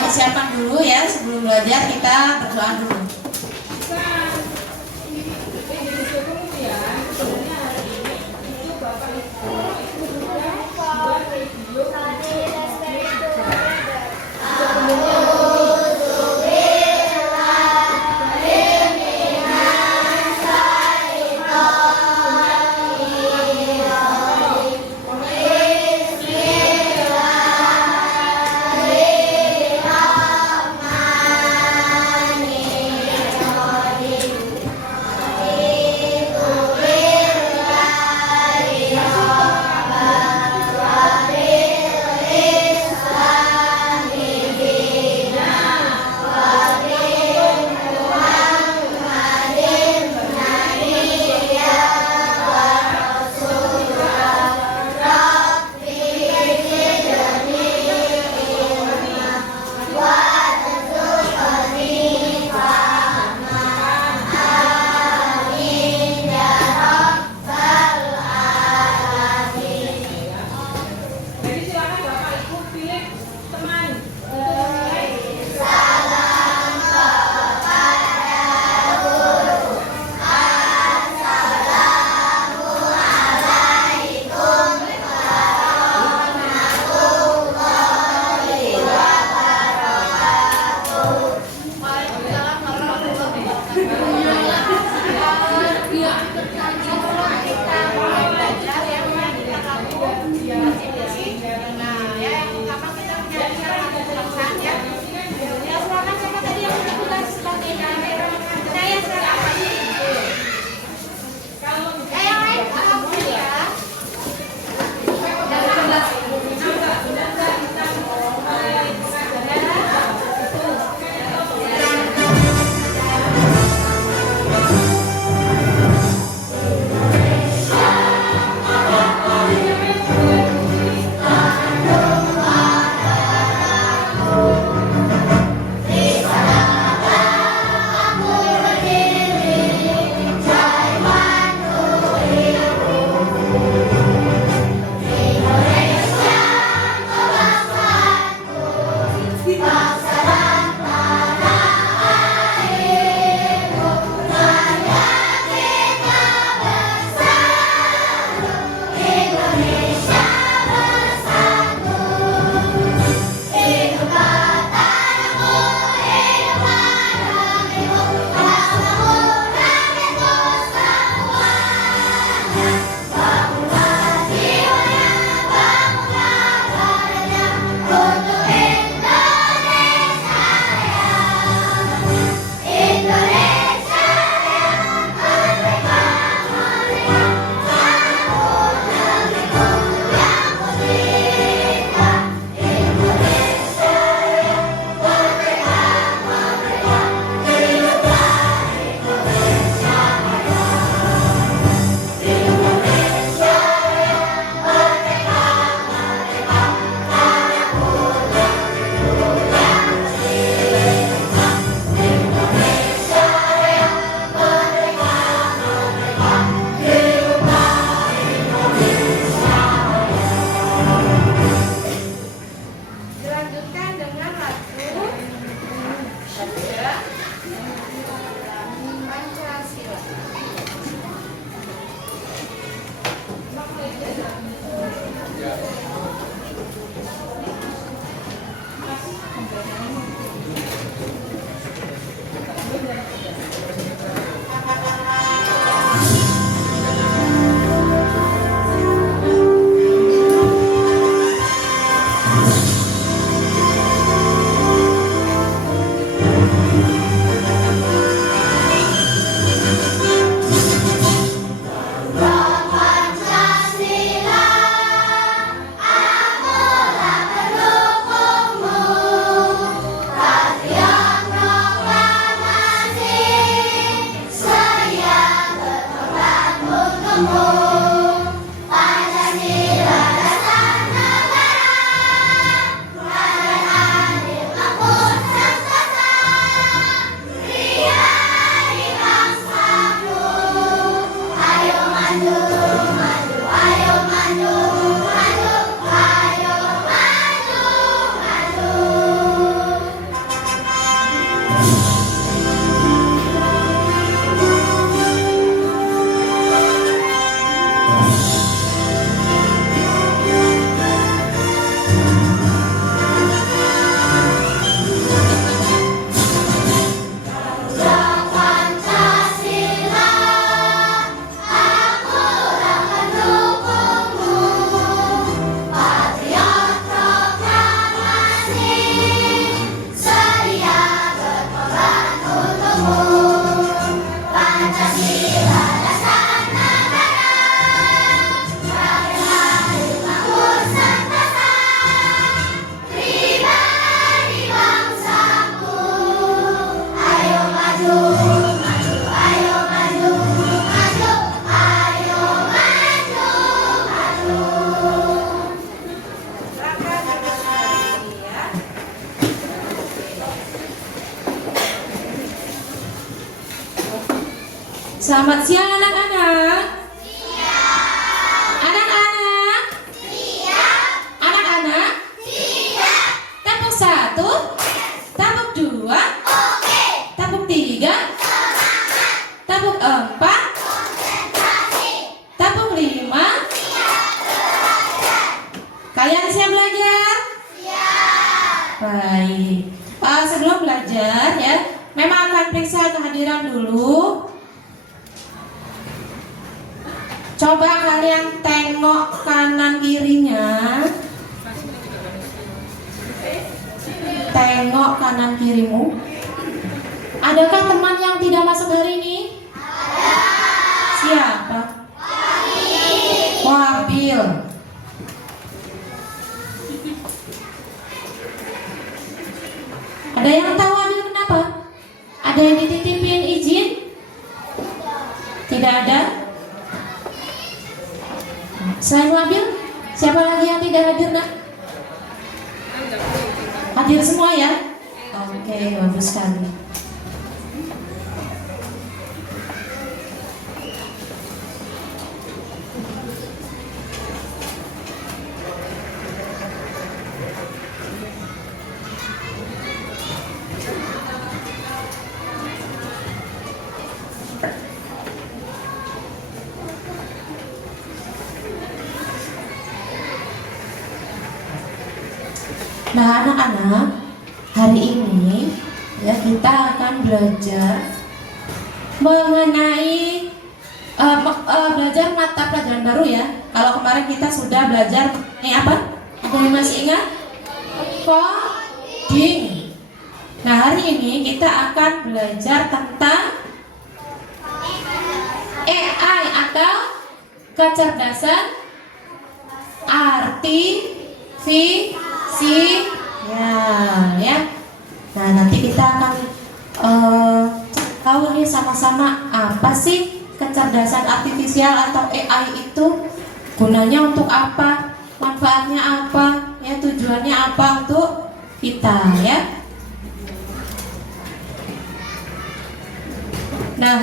persiapan dulu ya, sebelum belajar kita berdoa dulu. Selamat siang anak-anak. Anak-anak. Anak-anak. Tepuk 1, tepuk 2, tepuk 3, tepuk 4, tepuk 5. Kalian siap belajar? Baik. Sebelum belajar ya, memang akan periksa kehadiran dulu. Coba kalian tengok kanan kirinya. Tengok kanan kirimu. Adakah teman yang tidak masuk hari ini? Siapa? Wabil. Ada yang tahu Wabil kenapa? Ada yang dititipin izin? Tidak ada? Selain Wabil, siapa lagi yang tidak hadir, nak? Hadir semua ya? Oke, bagus sekali. Nah anak-anak, hari ini ya kita akan belajar mengenai belajar mata pelajaran baru ya. Kalau kemarin kita sudah belajar ini apa? Ada yang masih ingat? Coding. Nah hari ini kita akan belajar tentang AI atau kecerdasan artifisial. Ya. Nah nanti kita akan tahu nih sama-sama apa sih kecerdasan artifisial atau AI itu, gunanya untuk apa, manfaatnya apa, ya tujuannya apa untuk kita ya. Nah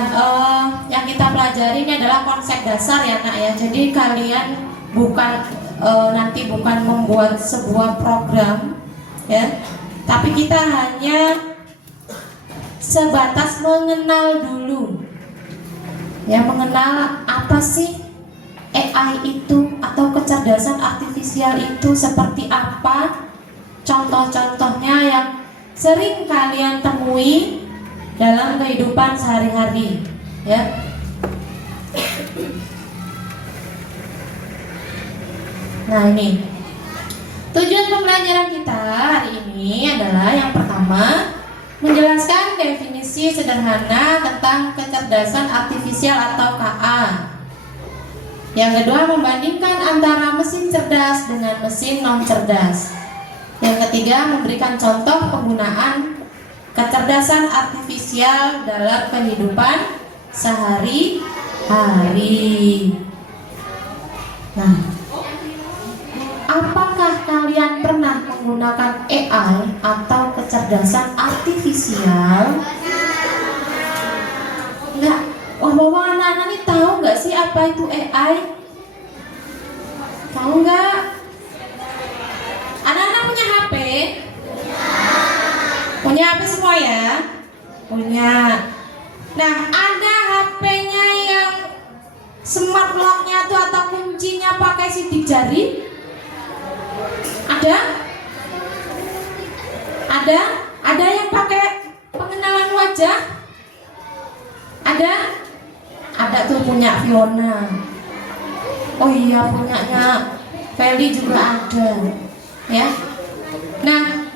yang kita pelajari ini adalah konsep dasar ya nak ya. Jadi kalian nanti bukan membuat sebuah program ya, tapi kita hanya sebatas mengenal dulu ya, mengenal apa sih AI itu atau kecerdasan artifisial itu seperti apa, contoh-contohnya yang sering kalian temui dalam kehidupan sehari-hari ya. Nah ini tujuan pembelajaran kita hari ini adalah yang pertama, menjelaskan definisi sederhana tentang kecerdasan artifisial atau KA. Yang kedua, membandingkan antara mesin cerdas dengan mesin non cerdas. Yang ketiga, memberikan contoh penggunaan kecerdasan artifisial dalam kehidupan sehari-hari. Nah, apakah kalian pernah menggunakan AI atau kecerdasan artifisial? Enggak. Bapak anak-anak ini tahu nggak sih apa itu AI? Tahu nggak? Anak-anak punya HP? Punya HP semua ya? Punya. Nah, ada HP-nya yang smart lock-nya tuh atau kuncinya pakai sidik jari? Ada? Ada? Ada yang pakai pengenalan wajah? Ada? Ada tuh punya Fiona. Oh iya, punyanya Feli juga ada. Ya. Nah,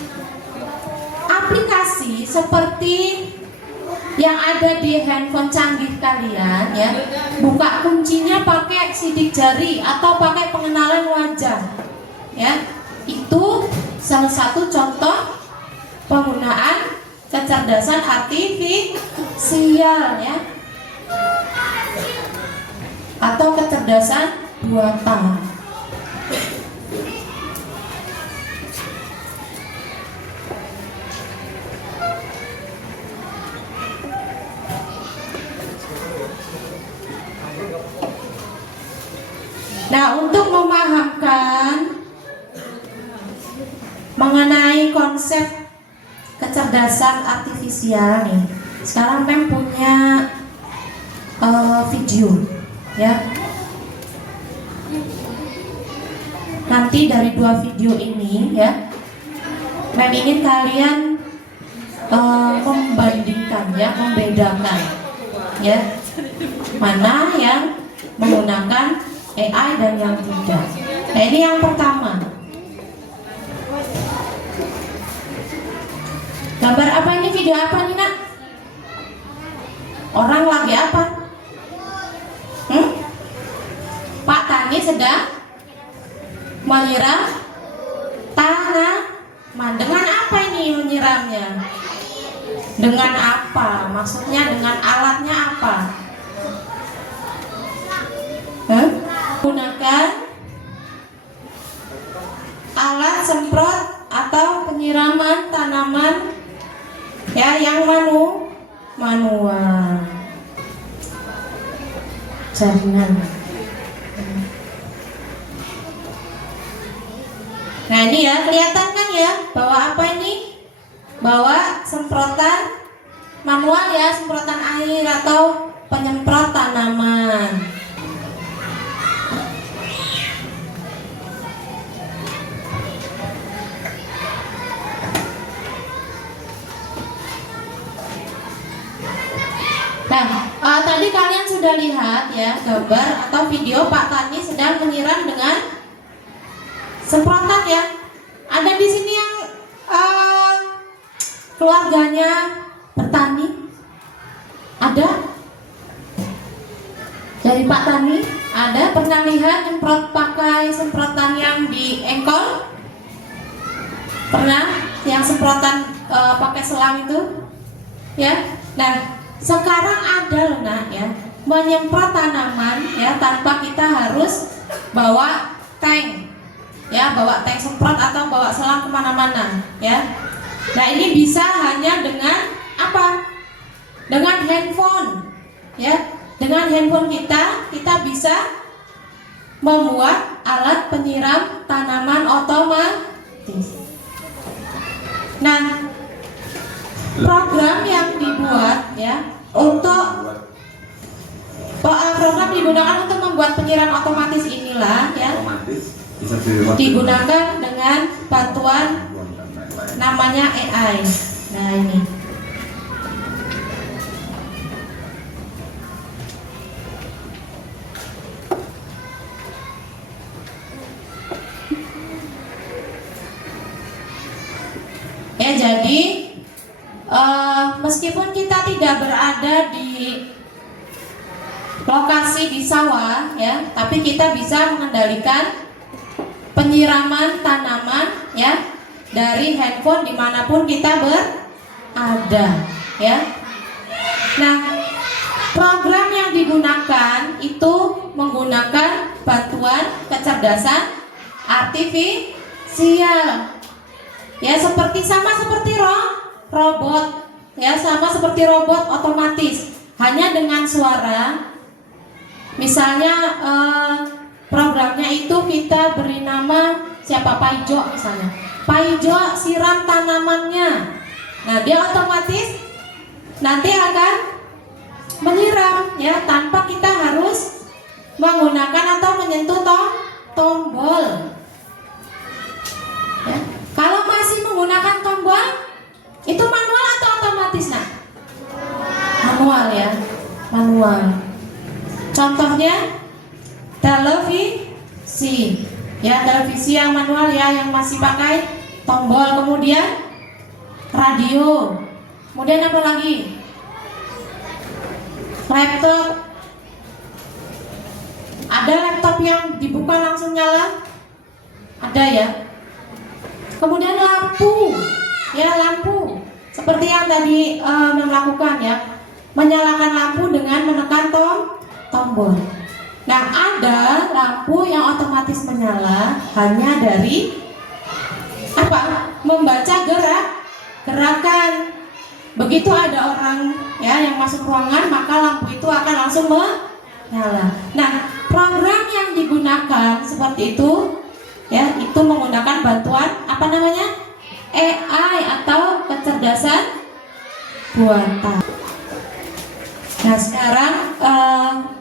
aplikasi seperti yang ada di handphone canggih kalian ya, buka kuncinya pakai sidik jari atau pakai pengenalan wajah. Ya, itu salah satu contoh penggunaan kecerdasan artifisial ya, atau kecerdasan buatan. Nah, untuk memahamkan mengenai konsep kecerdasan artifisial nih, sekarang Mem punya video ya. Nanti dari 2 video ini ya, Mem ingin kalian membandingkan ya, membedakan ya, mana yang menggunakan AI dan yang tidak. Nah, ini yang pertama. Gambar apa ini? Video apa nih, Nak? Orang lagi apa? Pak Tani sedang menyiram tanaman. Dengan apa ini menyiramnya? Dengan apa? Maksudnya dengan alatnya apa? Gunakan alat semprot atau penyiraman tanaman ya, yang manual. Jaringan. Nah, ini ya, kelihatan kan ya bahwa apa ini? Bahwa semprotan manual ya, semprotan air atau penyemprot tanaman. Nah, tadi kalian sudah lihat ya gambar atau video Pak Tani sedang menyiram dengan semprotan ya. Ada di sini yang keluarganya bertani? Ada? Dari Pak Tani? Ada? Pernah lihat nyemprot pakai semprotan yang di engkol? Pernah? Yang semprotan pakai selang itu? Ya. Nah, sekarang ada loh Nak ya, menyemprot tanaman ya tanpa kita harus bawa tank ya, bawa tank semprot atau bawa selang kemana-mana ya. Nah, ini bisa hanya dengan apa? Dengan handphone ya. Dengan handphone kita bisa membuat alat penyiram tanaman otomatis. Nah, program yang dibuat ya untuk program digunakan untuk membuat penyiram otomatis inilah ya, digunakan dengan bantuan namanya AI. Nah, ini ya, jadi meskipun kita tidak berada di lokasi di sawah ya, tapi kita bisa mengendalikan penyiraman tanaman ya dari handphone dimanapun kita berada ya. Nah, program yang digunakan itu menggunakan bantuan kecerdasan artifisial ya, sama seperti robot ya, sama seperti robot otomatis, hanya dengan suara. Misalnya programnya itu kita beri nama siapa, Paijo misalnya. Paijo siram tanamannya. Nah, dia otomatis nanti akan menyiram ya, tanpa kita harus menggunakan atau menyentuh tombol ya. Kalau masih menggunakan tombol itu manual atau otomatis Nak? Manual ya, manual. Contohnya televisi ya, televisi yang manual ya, yang masih pakai tombol. Kemudian radio, kemudian apa lagi? Laptop. Ada laptop yang dibuka langsung nyala? Ada ya. Kemudian lampu ya, lampu seperti yang tadi melakukan ya, menyalakan lampu dengan menekan tombol. Nah, ada lampu yang otomatis menyala hanya dari apa? Membaca gerakan. Begitu ada orang ya yang masuk ruangan, maka lampu itu akan langsung menyala. Nah, program yang digunakan seperti itu, ya, itu menggunakan bantuan apa namanya? AI atau kecerdasan buatan. Nah, sekarang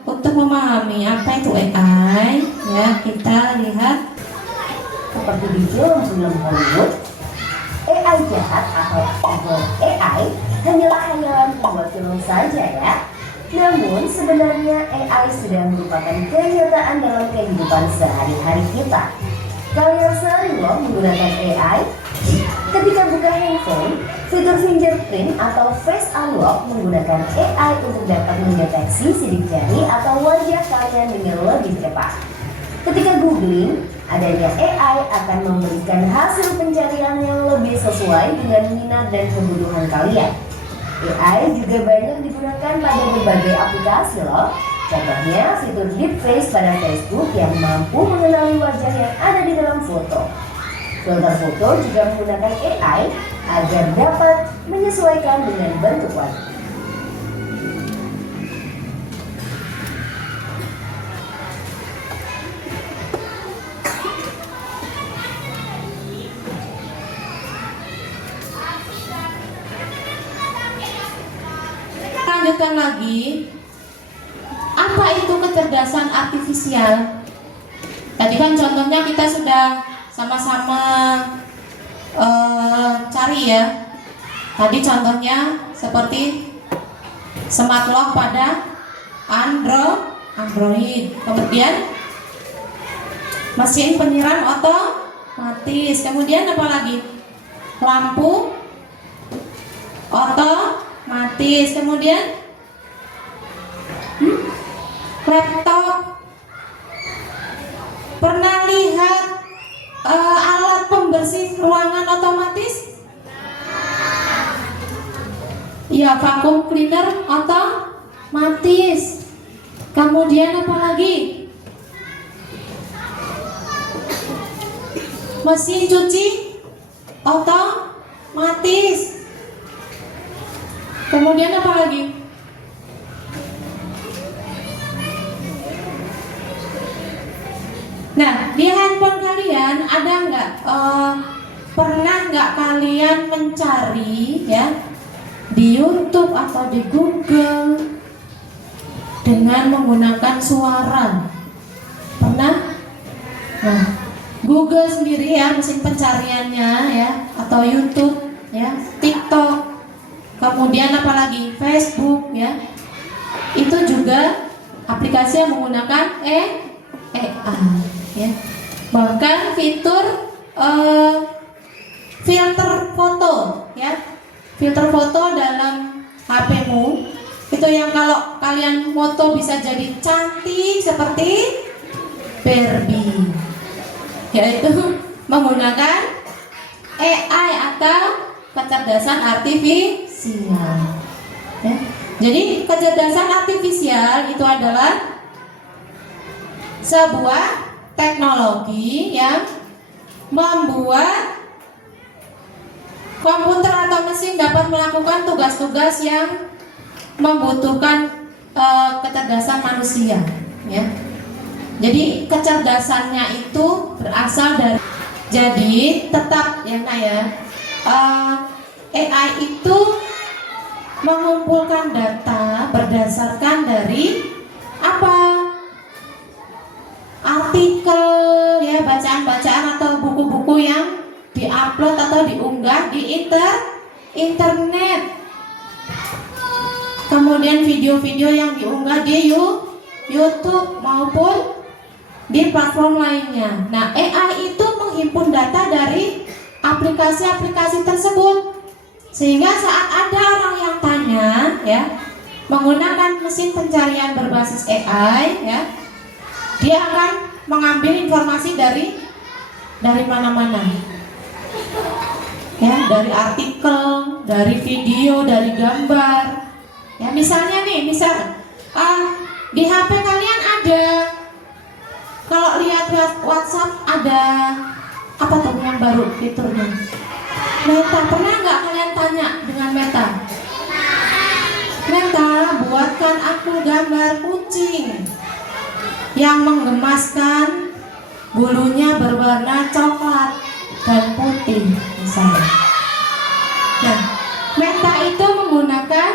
untuk memahami apa itu AI, ya, kita lihat Seperti di film-film Hollywood, AI jahat atau evil AI hanyalah hayalan pembuat film saja ya. Namun sebenarnya AI sudah merupakan kenyataan dalam kehidupan sehari-hari kita. Kalian sering loh menggunakan AI? Ketika buka handphone, fitur fingerprint atau face unlock menggunakan AI untuk dapat mendeteksi sidik jari atau wajah kalian dengan lebih cepat. Ketika googling, adanya AI akan memberikan hasil pencarian yang lebih sesuai dengan minat dan kebutuhan kalian. AI juga banyak digunakan pada berbagai aplikasi loh. Contohnya fitur deepfake pada Facebook yang mampu mengenali wajah yang ada di dalam foto. Filter foto juga menggunakan AI agar dapat menyesuaikan dengan bentuk wajah. Lanjutkan lagi, apa itu kecerdasan artifisial? Tadi kan contohnya kita sudah sama-sama cari ya. Tadi contohnya seperti smart lock pada Android, kemudian mesin penyiram otomatis, kemudian apa lagi? Lampu otomatis, kemudian laptop. Pernah lihat alat pembersih ruangan otomatis? Ya, vacuum cleaner otomatis. Kemudian apa lagi? Mesin cuci otomatis. Kemudian apa lagi? Nah, di handphone kalian ada nggak? Pernah nggak kalian mencari ya di YouTube atau di Google dengan menggunakan suara? Pernah? Nah, Google sendiri ya mesin pencariannya ya, atau YouTube ya, TikTok. Kemudian apalagi Facebook ya, itu juga aplikasi yang menggunakan AI ya. Bahkan fitur filter foto ya, filter foto dalam HP-mu itu yang kalau kalian foto bisa jadi cantik seperti Barbie, yaitu menggunakan AI atau kecerdasan artifisial ya. Jadi kecerdasan artifisial itu adalah sebuah teknologi yang membuat komputer atau mesin dapat melakukan tugas-tugas yang membutuhkan kecerdasan manusia ya. Jadi kecerdasannya itu berasal dari, jadi tetap ya Nak ya, AI itu mengumpulkan data berdasarkan dari apa? Artikel ya, bacaan-bacaan atau buku-buku yang diupload atau diunggah di internet. Kemudian video-video yang diunggah di YouTube maupun di platform lainnya. Nah, AI itu menghimpun data dari aplikasi-aplikasi tersebut, sehingga saat ada orang yang tanya ya menggunakan mesin pencarian berbasis AI ya, dia akan mengambil informasi dari mana-mana ya, dari artikel, dari video, dari gambar ya. Misalnya nih, di HP kalian ada, kalau lihat WhatsApp ada apa tuh yang baru fiturnya? Meta. Pernah nggak kalian tanya dengan Meta? Meta, buatkan aku gambar kucing yang menggemaskan bulunya berwarna coklat dan putih misalnya. Nah, Meta itu menggunakan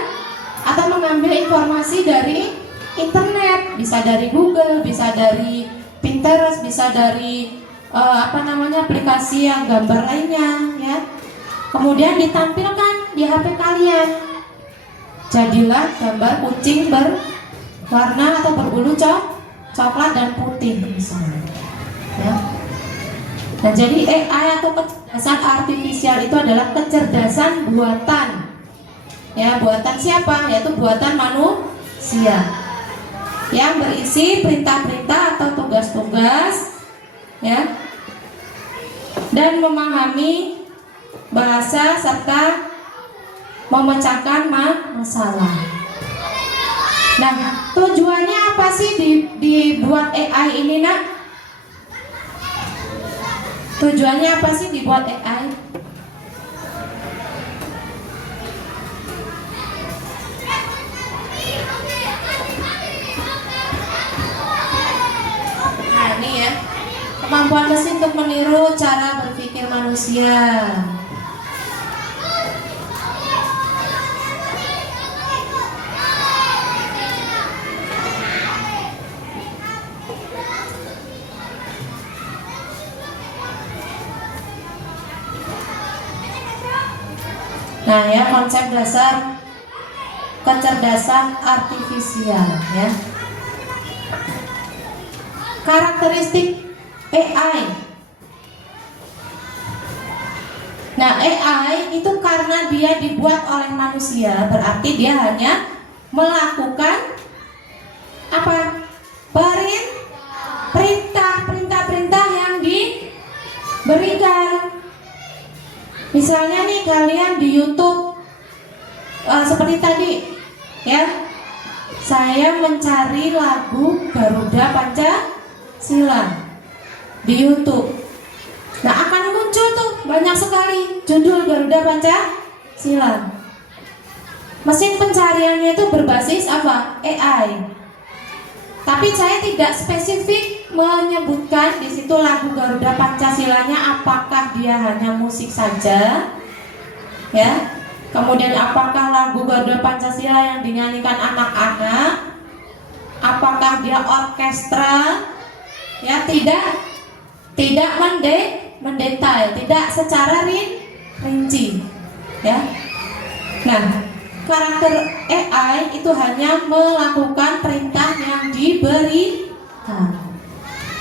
atau mengambil informasi dari internet, bisa dari Google, bisa dari Pinterest, bisa dari aplikasi yang gambar lainnya, ya. Kemudian ditampilkan di HP kalian. Jadilah gambar kucing berwarna atau berbulu coklat dan putih misalnya, ya. Nah, jadi AI atau kecerdasan artifisial itu adalah kecerdasan buatan. Ya, buatan siapa? Yaitu buatan manusia yang berisi perintah-perintah atau tugas-tugas, ya, dan memahami bahasa serta memecahkan masalah. Nah, tujuannya apa sih dibuat AI ini, nak? Tujuannya apa sih dibuat AI? Nah, ini ya, kemampuan mesin untuk meniru cara berpikir manusia. Nah, ya, konsep dasar kecerdasan artifisial, ya. Karakteristik AI. Nah, AI itu karena dia dibuat oleh manusia, berarti dia hanya melakukan apa? Perintah-perintah yang diberikan. Misalnya nih, kalian di YouTube seperti tadi, ya, saya mencari lagu Garuda Pancasila di YouTube. Nah, akan muncul tuh banyak sekali judul Garuda Pancasila. Mesin pencariannya itu berbasis apa? AI. Tapi saya tidak spesifik menyebutkan di situ lagu Garuda Pancasilanya, apakah dia hanya musik saja, ya. Kemudian apakah lagu Garuda Pancasila yang dinyanyikan anak-anak, apakah dia orkestra, ya, tidak mendetail, tidak secara rinci, ya. Nah, karakter AI itu hanya melakukan perintah yang diberikan.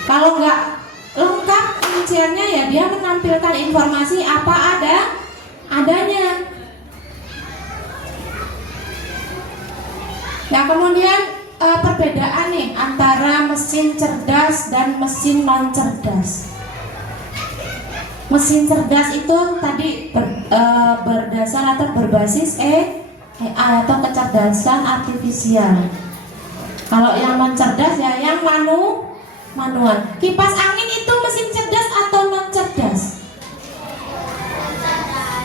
Kalau nggak lengkap rinciannya, ya dia menampilkan informasi apa adanya. Nah, kemudian perbedaan nih antara mesin cerdas dan mesin non cerdas. Mesin cerdas itu tadi berdasar atau berbasis AI atau kecerdasan artifisial. Kalau yang non cerdas ya yang manual. Kipas angin itu mesin cerdas atau non cerdas?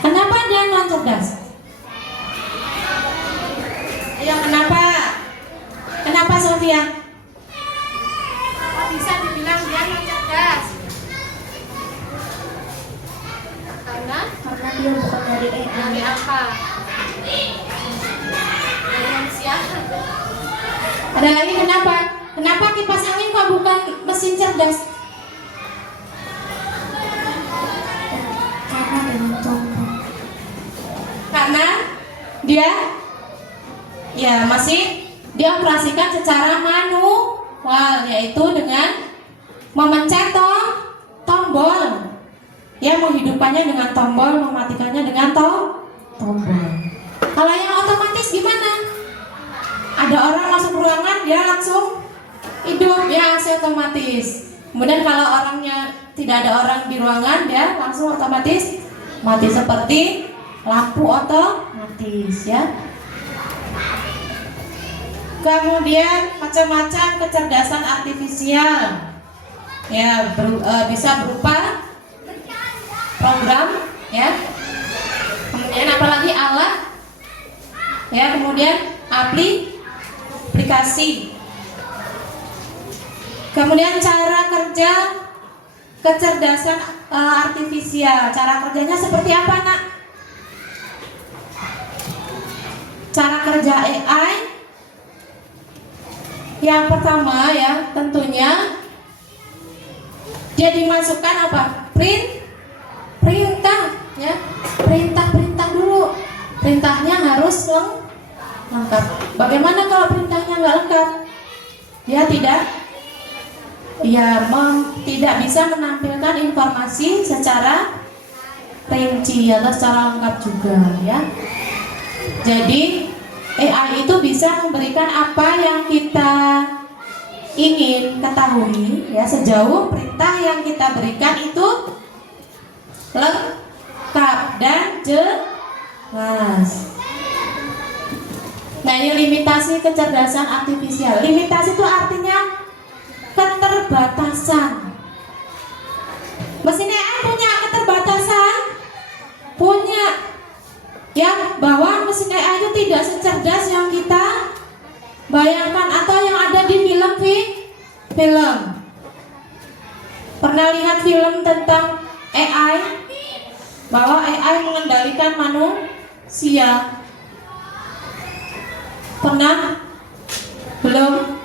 Kenapa dia non cerdas? Ya, kenapa? Kenapa, Sofia? Kok bisa dibilang dia non cerdas? Karena dia bukan dari AI. Dari apa? Dari manusia. Ada lagi kenapa? Kenapa kipas angin kok bukan mesin cerdas? Karena dengan tombol. Karena dia masih dioperasikan secara manual, yaitu dengan memencet tombol, ya, menghidupkannya dengan tombol, mematikannya dengan tombol. Kalau yang otomatis gimana? Ada orang masuk ruangan, dia langsung hidup, ya, otomatis. Kemudian kalau orangnya tidak ada orang di ruangan, dia langsung otomatis mati, seperti lampu otomatis, ya. Kemudian macam-macam kecerdasan artifisial, ya, bisa berupa program, ya. Kemudian apalagi alat, ya. Kemudian aplikasi. Kemudian cara kerja kecerdasan artifisial. Cara kerjanya seperti apa, Nak? Cara kerja AI yang pertama ya, tentunya dia dimasukkan apa? Perintah ya. Perintah dulu. Perintahnya harus lengkap. Bagaimana kalau perintahnya nggak lengkap? Dia tidak bisa menampilkan informasi secara rinci atau secara lengkap juga ya. Jadi AI itu bisa memberikan apa yang kita ingin ketahui ya, sejauh perintah yang kita berikan itu lengkap dan jelas. Nah, ini limitasi kecerdasan artifisial. Limitasi itu artinya keterbatasan. Mesin AI punya keterbatasan? Punya. Ya, bahwa mesin AI itu tidak secerdas yang kita bayangkan atau yang ada di film. Pernah lihat film tentang AI? Bahwa AI mengendalikan manusia. Pernah? Belum?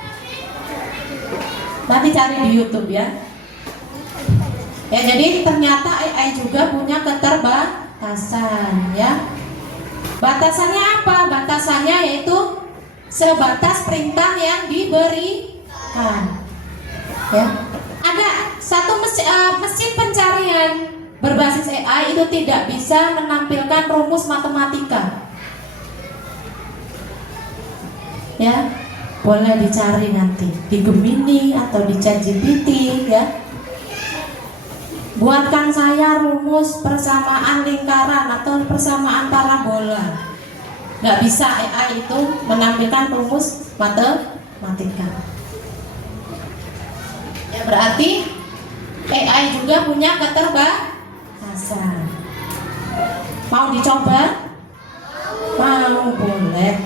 Nanti cari di YouTube ya. Ya, jadi ternyata AI juga punya keterbatasan ya. Batasannya apa? Batasannya yaitu sebatas perintah yang diberikan. Ya. Ada satu mesin pencarian berbasis AI itu tidak bisa menampilkan rumus matematika. Ya, boleh dicari nanti di Gemini atau di ChatGPT ya. Buatkan saya rumus persamaan lingkaran atau persamaan parabola. Nggak bisa AI itu menampilkan rumus matematika. Ya, berarti AI juga punya keterbatasan. Mau dicoba? Mau, boleh.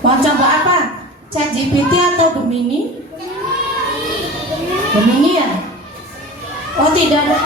Mau coba apa? ChatGPT atau Gemini? Gemini ya? Oh, tidak ada.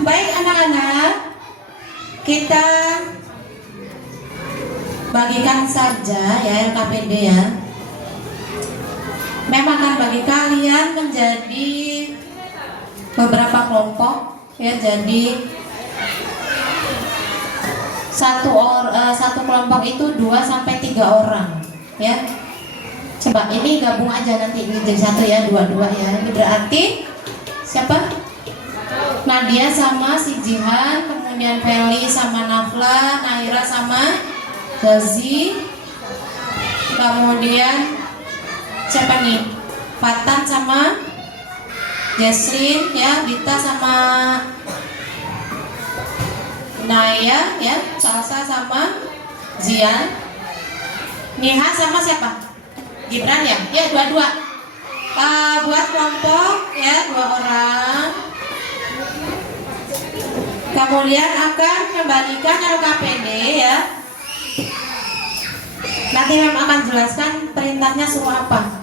Baik anak-anak, kita bagikan saja ya LKPD ya. Memang akan bagi kalian menjadi beberapa kelompok ya. Jadi satu kelompok itu 2 sampai 3 orang ya. Coba ini gabung aja nanti ini jadi satu ya, 2-2 ya. Ini berarti siapa? Nadia sama si Jihan, kemudian Feli sama Nafla, Naira sama Gazi, kemudian siapa nih? Fatan sama Jesslyn ya, Dita sama Naya ya, Salsa sama Zian, Niha sama siapa? Gibran ya? Ya, 2-2. Buat kelompok ya 2 orang. Kemudian akan kembalikan LKPD ya. Nanti memang akan jelaskan perintahnya semua apa.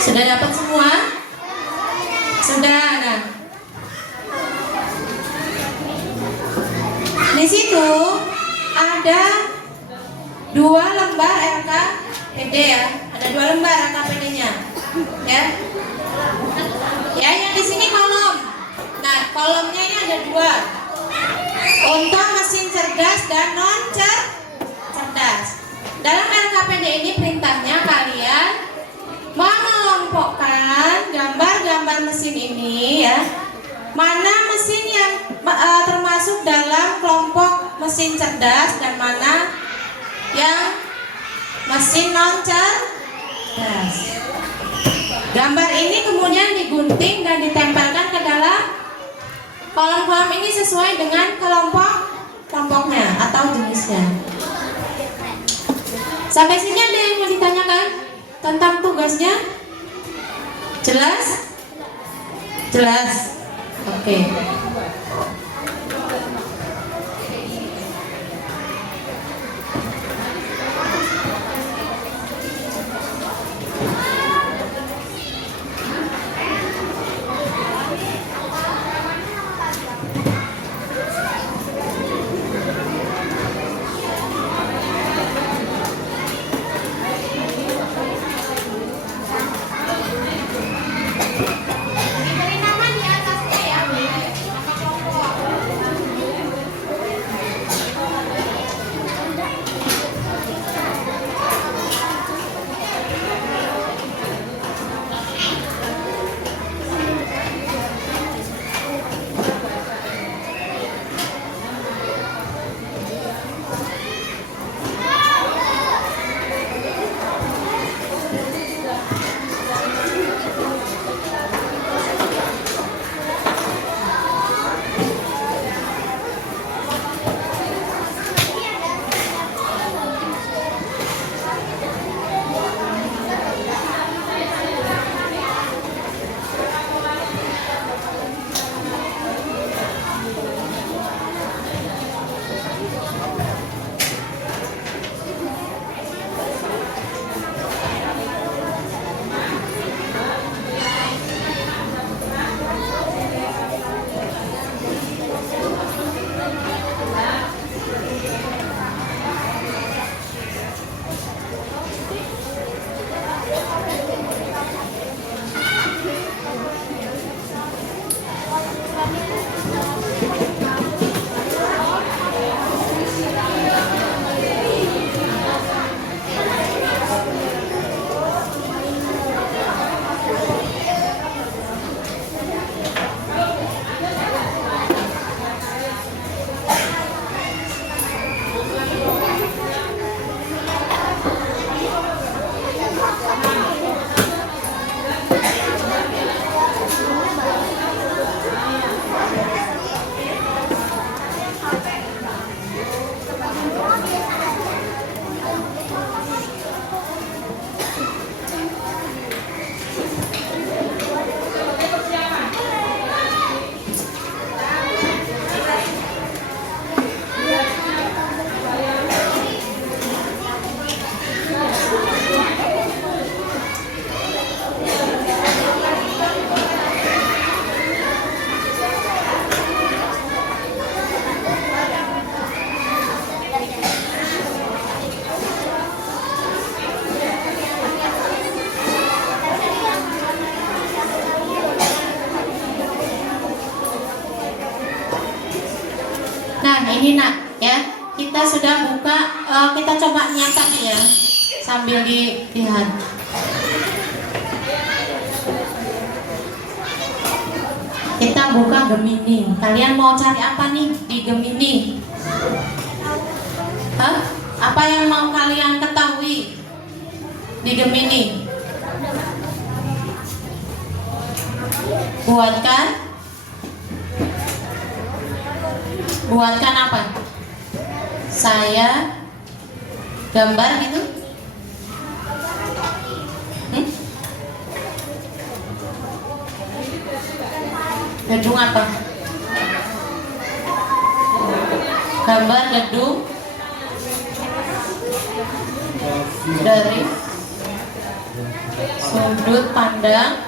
Sudah dapat semua? Sudah. Nah, di situ ada 2 lembar LKPD ya. Ada 2 lembar LKPD-nya, ya. Ya, yang di sini kolom. Nah, kolomnya ini ada 2. Untuk mesin cerdas dan non cerdas. Dalam LKPD ini perintahnya kalian mengelompokkan gambar-gambar mesin ini ya. Mana mesin yang termasuk dalam kelompok mesin cerdas dan mana yang mesin non cerdas. Gambar ini kemudian digunting dan ditempelkan ke dalam kolom-kolom ini sesuai dengan kelompoknya atau jenisnya. Sampai sini ada yang mau ditanyakan tentang tugasnya? Jelas? Jelas? Oke. Diberi nama di atasnya ya. Gini nak, ya kita sudah buka, kita coba nyatat ya sambil dilihat. Kita buka Gemini. Kalian mau cari apa nih di Gemini? Hah? Apa yang mau kalian ketahui di Gemini? Buatkan apa? Saya gambar gitu? Gedung apa? Gambar gedung dari sudut pandang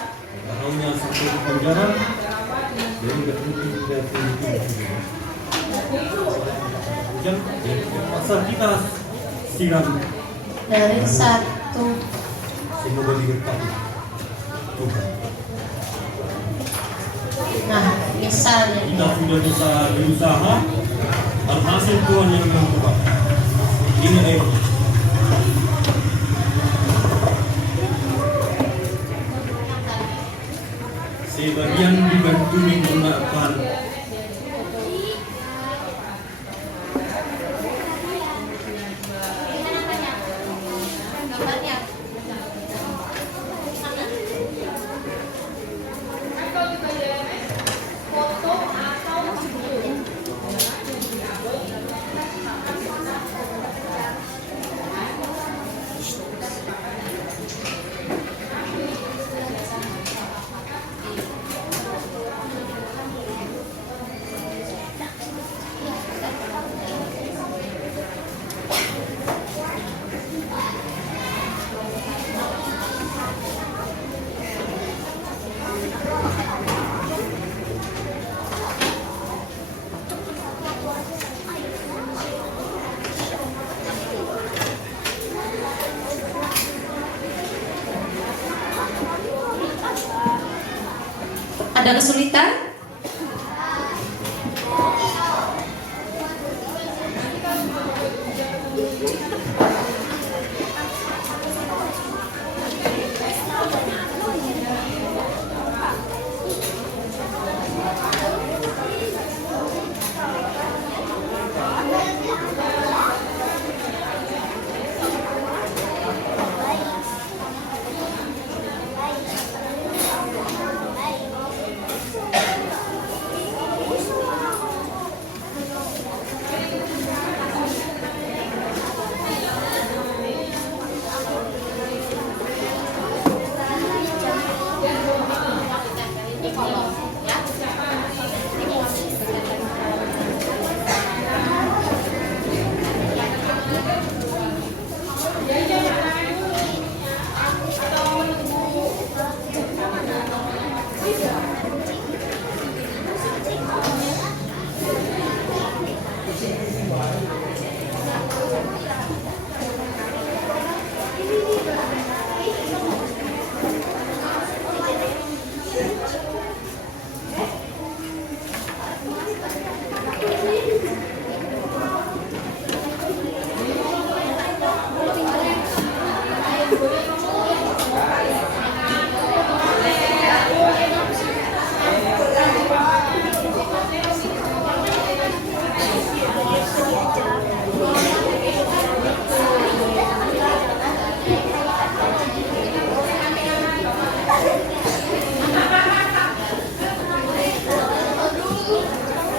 dari satu. Nah, misalnya kita sudah bisa berusaha, hasil Tuhan yang menentukan. Ini airnya. Sebagian dibantu menggunakan ada kesulitan?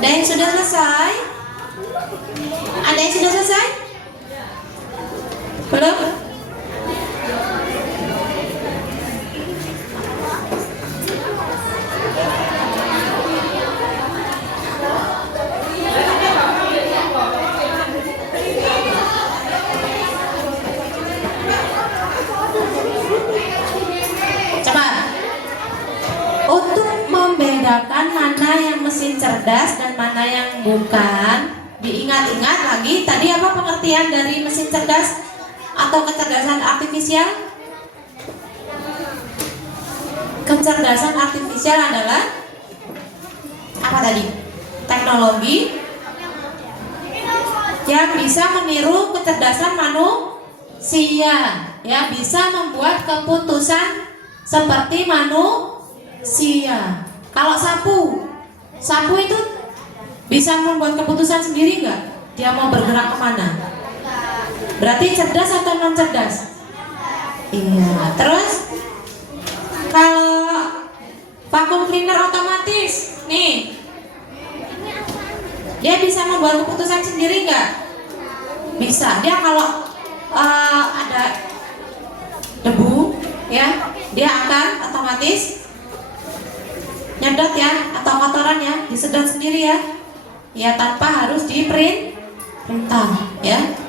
Ada yang sudah selesai? Ada yang sudah selesai? Belum? Coba. Untuk membedakan mana yang mesin cerdas dan mana yang bukan, diingat-ingat lagi tadi apa pengertian dari mesin cerdas atau kecerdasan artifisial? Kecerdasan artifisial adalah apa tadi? Teknologi yang bisa meniru kecerdasan manusia, ya, bisa membuat keputusan seperti manusia. Kalau sapu itu bisa membuat keputusan sendiri nggak? Dia mau bergerak kemana? Berarti cerdas atau non cerdas? Iya. Terus kalau vacuum cleaner otomatis, nih, dia bisa membuat keputusan sendiri nggak? Bisa. Dia kalau ada debu, ya, dia akan otomatis nyedot, ya, atau kotoran, ya, disedot sendiri, ya, ya, tanpa harus diperintah, ya,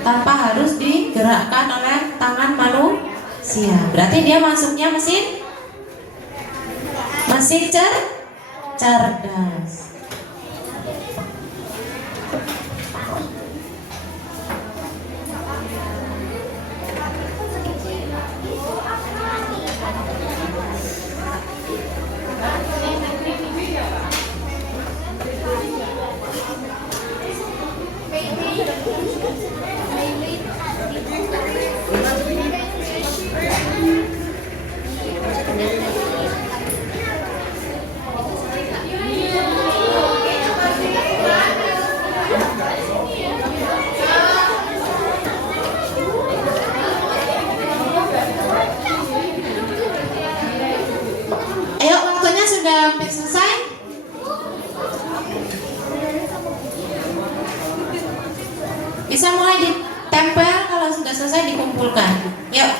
tanpa harus digerakkan oleh tangan manusia. Berarti dia masuknya mesin cerdas. Ayo, waktunya sudah hampir selesai. Bisa mulai ditempel, kalau sudah selesai dikumpulkan. Yuk.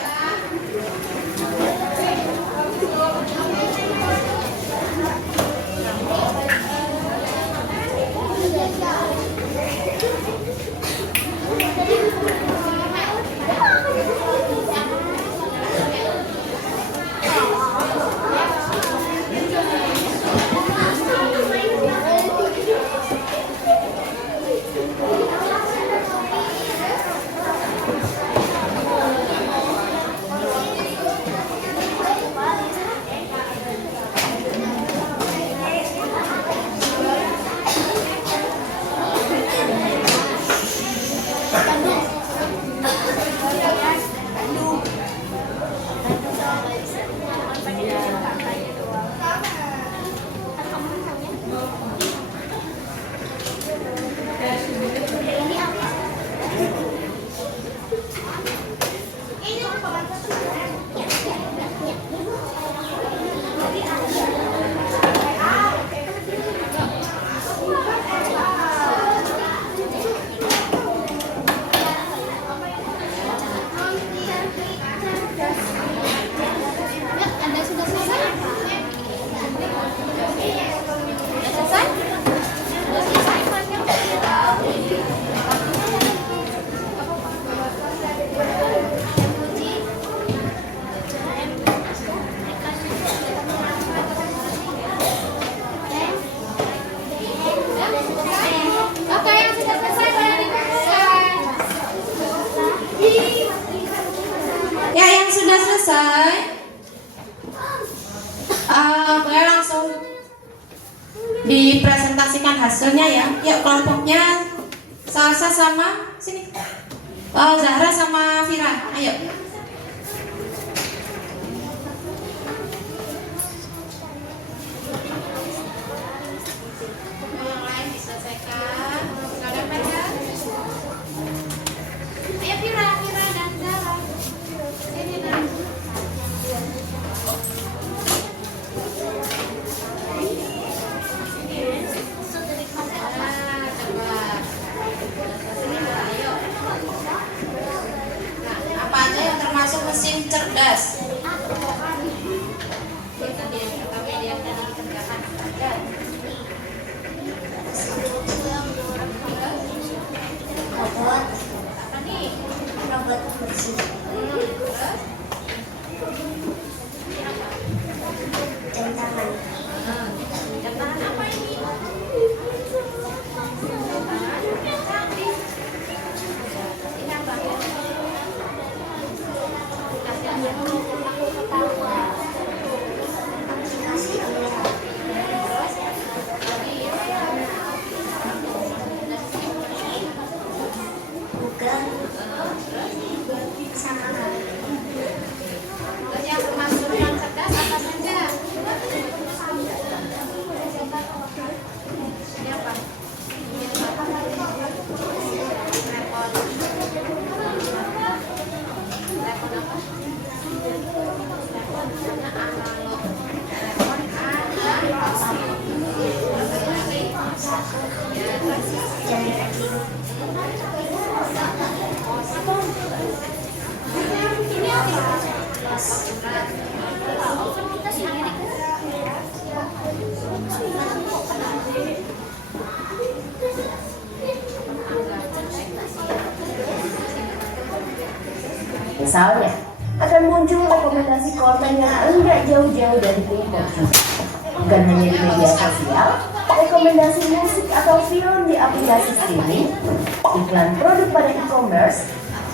Ya, yang sudah selesai, boleh langsung dipresentasikan hasilnya, ya. Yuk, kelompoknya Salsa sama sini, Zahra sama Fira, ayo. Yang lain diselesaikan. Sudah dapat, ya? Ayo Fira dan Zahra. Sini, Dan. Apa aja yang termasuk mesin cerdas? Itu dia, tapi dia tadi kerjakan ada. Robot, Apa nih? robot bersih, Terus? jam tangan, Jam tangan apa ini? Ini apa? kasih kamera, Misalnya, akan muncul rekomendasi konten yang enggak jauh-jauh dari K-pop juga. Bukan hanya di media sosial, rekomendasi musik atau film di aplikasi streaming, iklan produk pada e-commerce,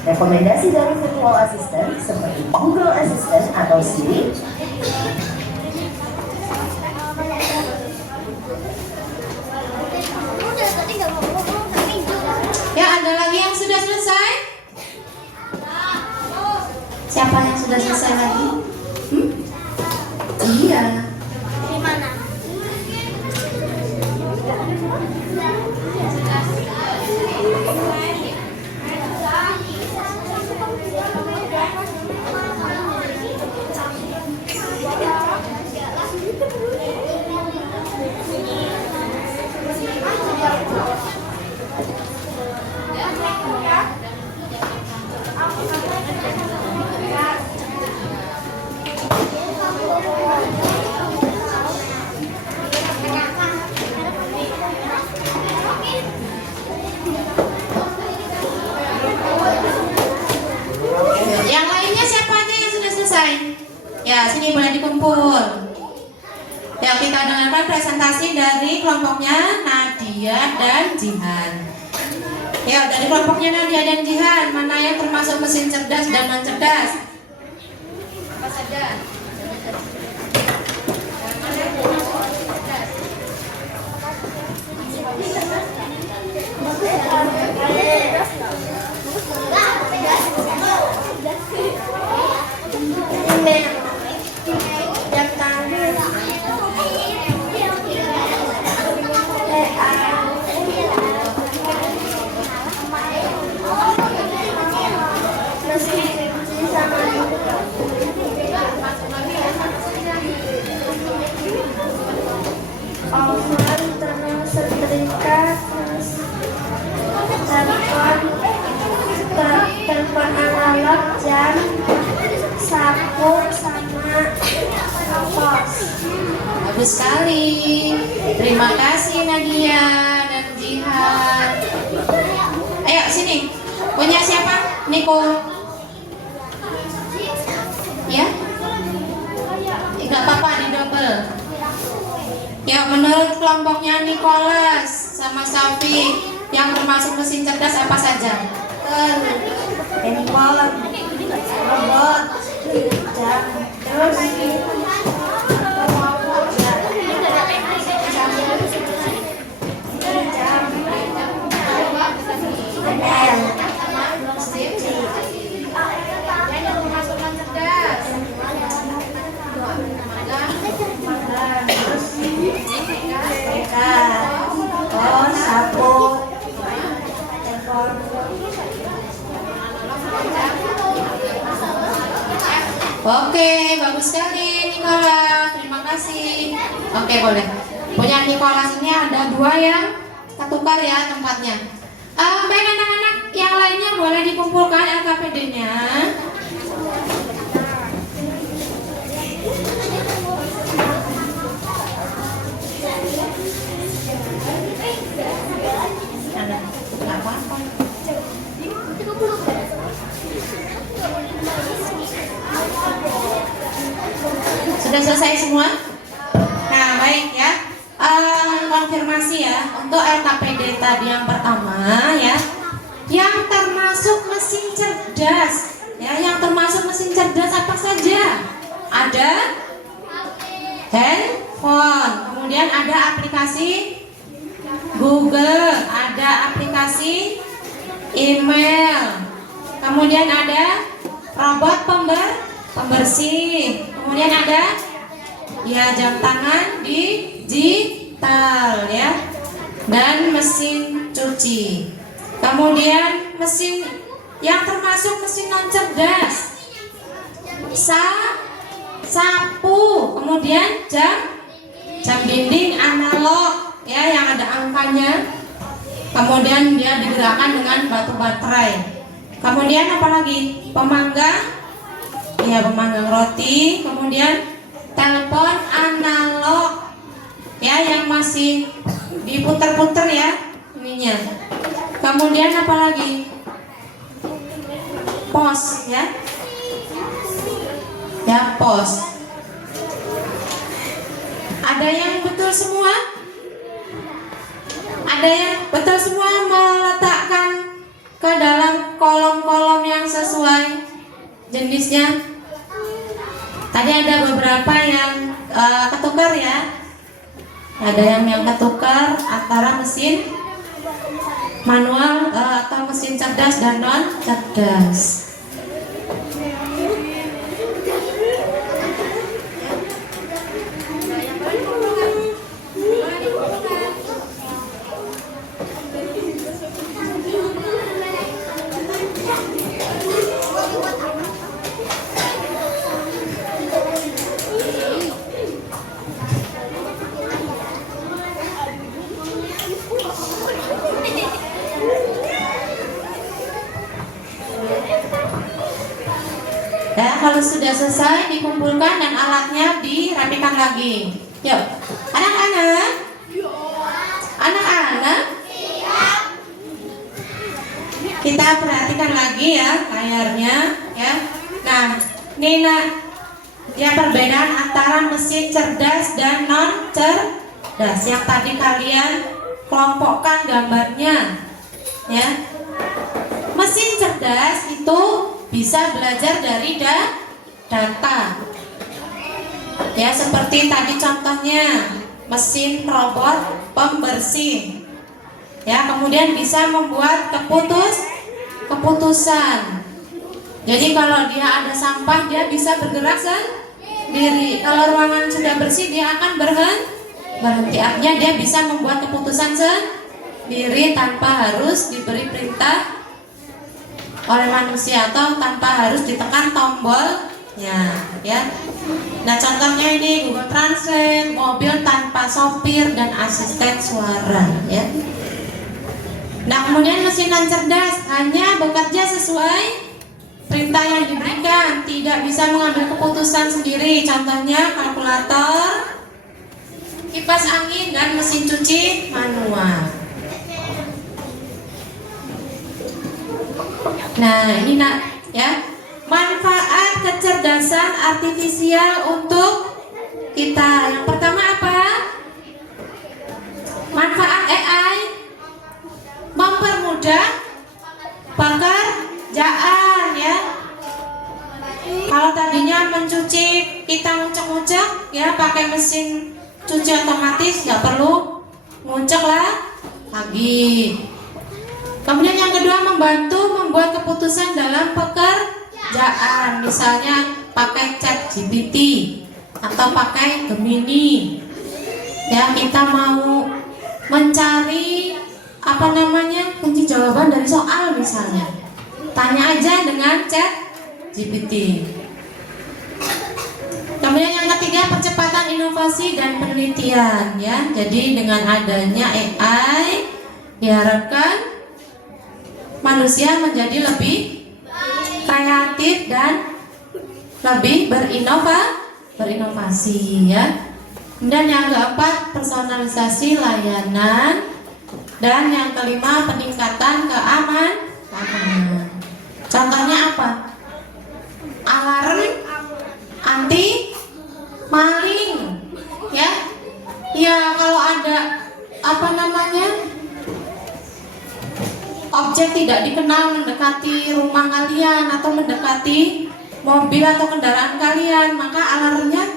rekomendasi dari virtual assistant seperti Google Assistant atau Siri, Ya, ada lagi yang sudah selesai? Siapa yang sudah selesai lagi? Iya. Yang lainnya siapa aja yang sudah selesai? Ya, sini boleh dikumpul. Ya, kita dengarkan presentasi dari kelompoknya Nadia dan Jihan. Ya, dari kelompoknya Nadia dan Jihan, mana yang termasuk mesin cerdas dan non cerdas? Apa saja? telepon analog, jam, sapu, sama pos. Bagus sekali. Terima kasih Nadia dan Jihan. Ayo sini. Punya siapa? Niko. Ya? Enggak apa-apa, di double. Ya, menurut kelompoknya Nicholas sama Safi, yang termasuk mesin cerdas apa saja? Handphone, robot, jam, terus Oke, bagus sekali Nicholas. Terima kasih. Oke, boleh. Punya Nicholas ini ada 2 yang ketukar ya tempatnya. Baik anak-anak, yang lainnya boleh dikumpulkan LKPD-nya. Nggak apa-apa. Sudah selesai semua? Nah, baik ya. Konfirmasi ya untuk LKPD tadi yang pertama ya, yang termasuk mesin cerdas ya, yang termasuk mesin cerdas apa saja? Ada handphone, kemudian ada aplikasi Google, ada aplikasi email, kemudian ada robot pembersih, kemudian ada ya jam tangan digital ya, dan mesin cuci. Kemudian mesin yang termasuk mesin non cerdas sapu, kemudian jam dinding analog ya yang ada angkanya. Kemudian dia digerakkan dengan batu baterai. Kemudian apa lagi? Pemanggang, ya pemanggang roti. Kemudian telepon analog, ya yang masih diputar-putar ya ininya. Kemudian apa lagi? Pos, ya, ya pos. Ada yang betul semua? Ada yang betul semua meletakkan ke dalam kolom-kolom yang sesuai jenisnya. Tadi ada beberapa yang ketukar ya. Ada yang ketukar antara mesin manual atau mesin cerdas dan non cerdas. Ya, kalau sudah selesai dikumpulkan dan alatnya dirapikan lagi. Yuk, anak-anak. Anak-anak. Kita perhatikan lagi ya layarnya, ya. Nah, ini ya perbedaan antara mesin cerdas dan non cerdas yang tadi kalian kelompokkan gambarnya, ya. Mesin cerdas itu bisa belajar dari data. Ya, seperti tadi contohnya mesin robot pembersih. Ya, kemudian bisa membuat keputusan. Jadi kalau dia ada sampah dia bisa bergerak sendiri. Kalau ruangan sudah bersih dia akan berhenti. Artinya dia bisa membuat keputusan sendiri tanpa harus diberi perintah oleh manusia atau tanpa harus ditekan tombolnya, ya. Nah, contohnya ini Google Translate, mobil tanpa sopir dan asisten suara, ya. Nah, kemudian mesin non cerdas hanya bekerja sesuai perintah yang diberikan, tidak bisa mengambil keputusan sendiri. Contohnya kalkulator, kipas angin dan mesin cuci manual. Nah, ini ya, manfaat kecerdasan artifisial untuk kita. Yang pertama apa? Manfaat AI mempermudah pekerjaan, ya. Kalau tadinya mencuci kita ngucek-ngucek ya pakai mesin cuci otomatis, nggak perlu ngucek lagi. Kemudian yang kedua, membantu membuat keputusan dalam pekerjaan. Misalnya pakai ChatGPT atau pakai Gemini. Ya, kita mau mencari kunci jawaban dari soal misalnya. Tanya aja dengan ChatGPT. Kemudian yang ketiga, percepatan inovasi dan penelitian, ya. Jadi dengan adanya AI diharapkan manusia menjadi lebih kreatif dan lebih berinovasi, ya. Dan yang keempat, personalisasi layanan. Dan yang kelima, peningkatan keamanan. Contohnya apa? Alarm anti maling, ya. Ya, kalau ada objek tidak dikenal mendekati rumah kalian atau mendekati mobil atau kendaraan kalian, maka alarmnya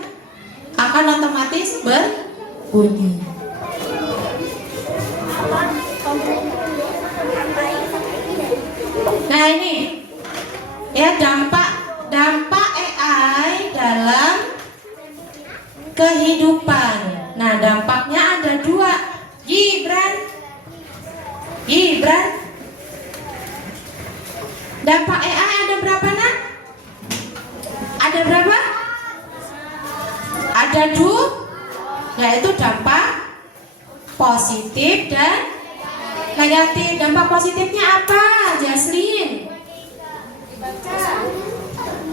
akan otomatis berbunyi. Nah, ini ya dampak AI dalam kehidupan. Nah, dampaknya ada dua. Gibran. Dampak AI ada berapa, Nak? Ada berapa? Ada yaitu dampak positif dan negatif. Dampak positifnya apa, Jaslyn?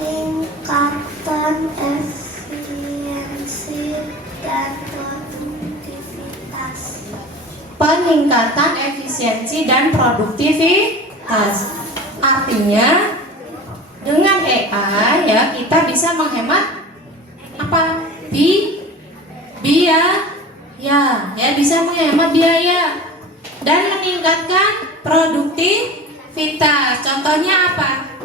Peningkatan efisiensi dan produktivitas. Peningkatan efisiensi dan produktivitas. Artinya dengan AI ya kita bisa menghemat apa? Biaya ya bisa menghemat biaya dan meningkatkan produktivitas. Contohnya apa?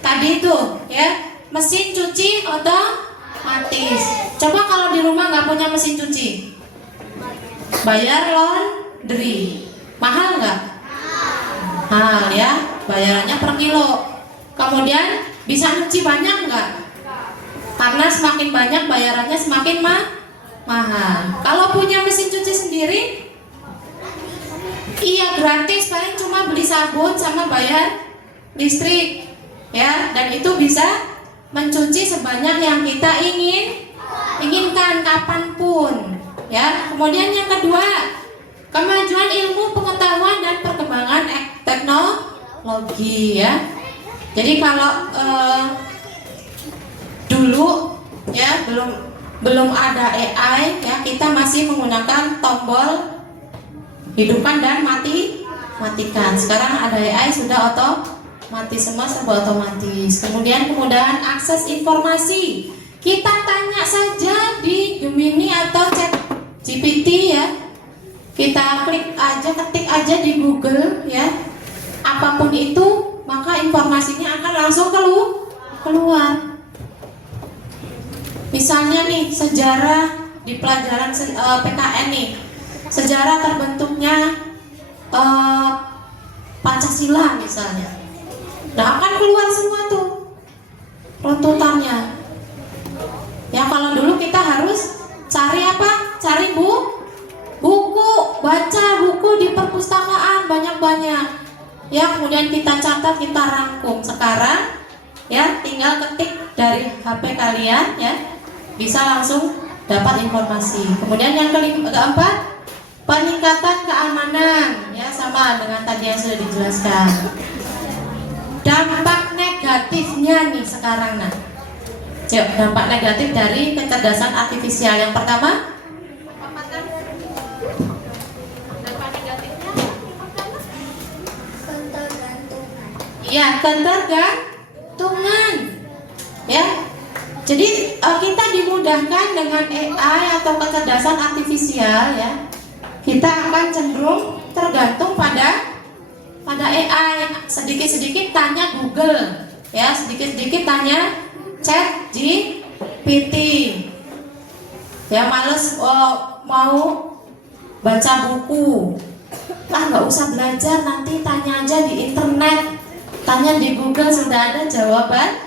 Tadi itu ya, mesin cuci otomatis. Coba kalau di rumah nggak punya mesin cuci, bayar laundry mahal nggak? Mahal ya, bayarannya per kilo. Kemudian bisa cuci banyak nggak? Karena semakin banyak bayarannya semakin mahal. Kalau punya mesin cuci sendiri, iya gratis, paling cuma beli sabun sama bayar listrik ya, dan itu bisa mencuci sebanyak yang kita inginkan kapanpun ya. Kemudian yang kedua, kemajuan ilmu pengetahuan dan perkembangan teknologi ya. Jadi kalau dulu ya belum ada AI ya, kita masih menggunakan tombol hidupkan dan matikan. Sekarang ada AI, sudah otomatis, semua serba otomatis. Kemudian kemudahan akses informasi. Kita tanya saja di Gemini atau ChatGPT ya. Kita klik aja, ketik aja di Google ya. Apapun itu, maka informasinya akan langsung keluar. Misalnya nih, sejarah di pelajaran PKN nih, sejarah terbentuknya Pancasila misalnya. Nah, akan keluar semua tuh runtutannya. Ya kalau dulu kita harus cari apa? Cari buku, baca buku di perpustakaan banyak-banyak. Ya kemudian kita catat, kita rangkum. Sekarang ya tinggal ketik dari HP kalian ya, bisa langsung dapat informasi. Kemudian yang keempat, peningkatan keamanan ya, sama dengan tadi yang sudah dijelaskan. Dampak negatifnya nih sekarang dampak negatif dari kecerdasan artifisial. Yang pertama, dampak negatifnya Ketergantungan. ya ketergantungan ya. Jadi kita dimudahkan dengan AI atau kecerdasan artifisial ya. Kita akan cenderung tergantung pada AI. Sedikit-sedikit tanya Google ya, sedikit-sedikit tanya ChatGPT ya. Males mau baca buku, nggak usah belajar, nanti tanya aja di internet, tanya di Google, sudah ada jawabannya.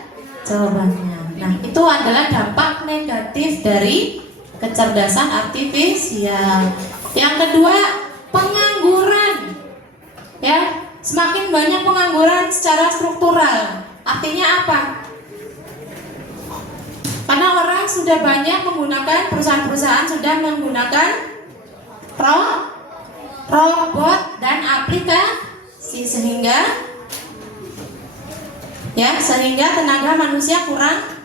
Nah, itu adalah dampak negatif dari kecerdasan artifisial. Yang kedua, pengangguran. Ya, semakin banyak pengangguran secara struktural. Artinya apa? Karena orang sudah banyak menggunakan, perusahaan-perusahaan sudah menggunakan robot dan aplikasi sehingga tenaga manusia kurang